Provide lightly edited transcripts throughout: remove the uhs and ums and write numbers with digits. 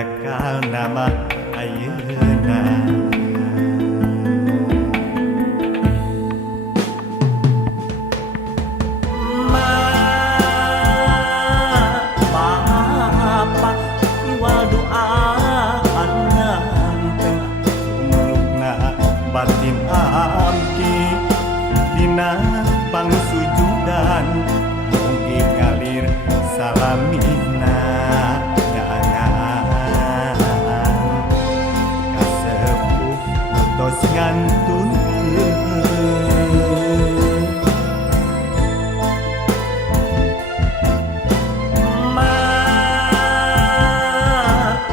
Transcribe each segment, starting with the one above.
Hanjakal nama ayeuna Bapak iwal doaan nganteng mulukna batin abdi dina pangsujudan mugi ngalir salamina nyaangan kasepuh tos ngantun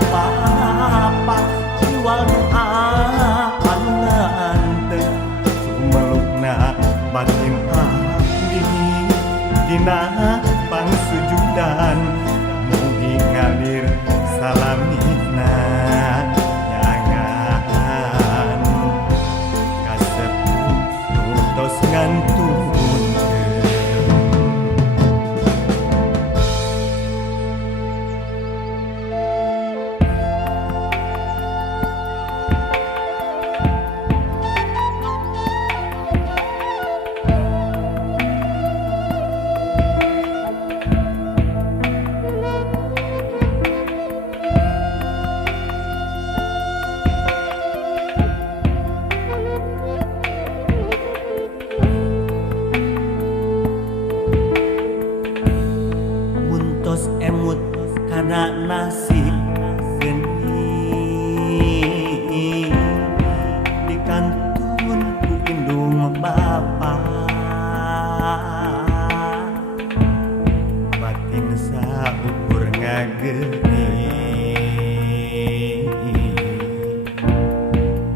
Bapak iwal doaan nganteng melukna batin abdi dina pangsujudan mugi ngalir salamina nyangan kasepuh tos ngantun muntos emut kana nasib geni dikantun ku indung Bapa batin saukur ngageni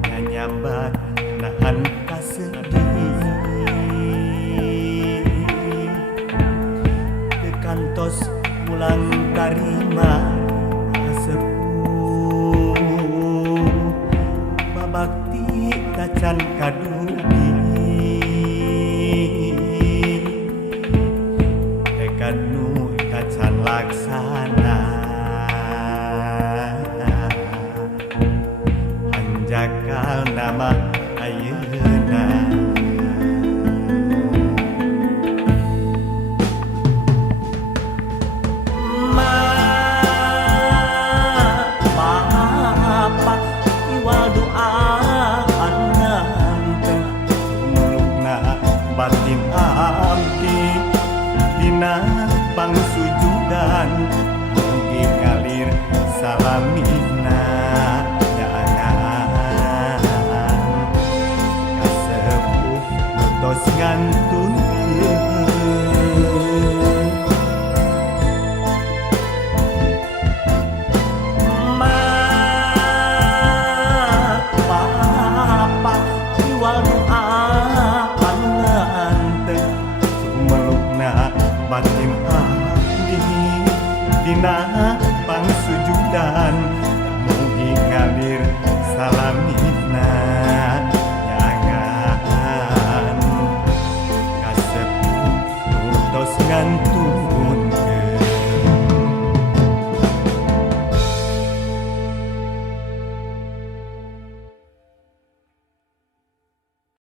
nganyambat nahan kasedih kantos pulang tarima sepuh babakti tacan kadugi tekad nu tacan laksana hanjakal nama ayeuna Bapak iwal doaan nganteng mulukna batin abdi dina pangsujudan mugi ngalir salamina nyaangan kasepuh tos ngantun Bapak iwal doaan nganteng melukna batin abdi dina pangsujudan mugi ngalir salamina nyangan kasepuh tos ngantun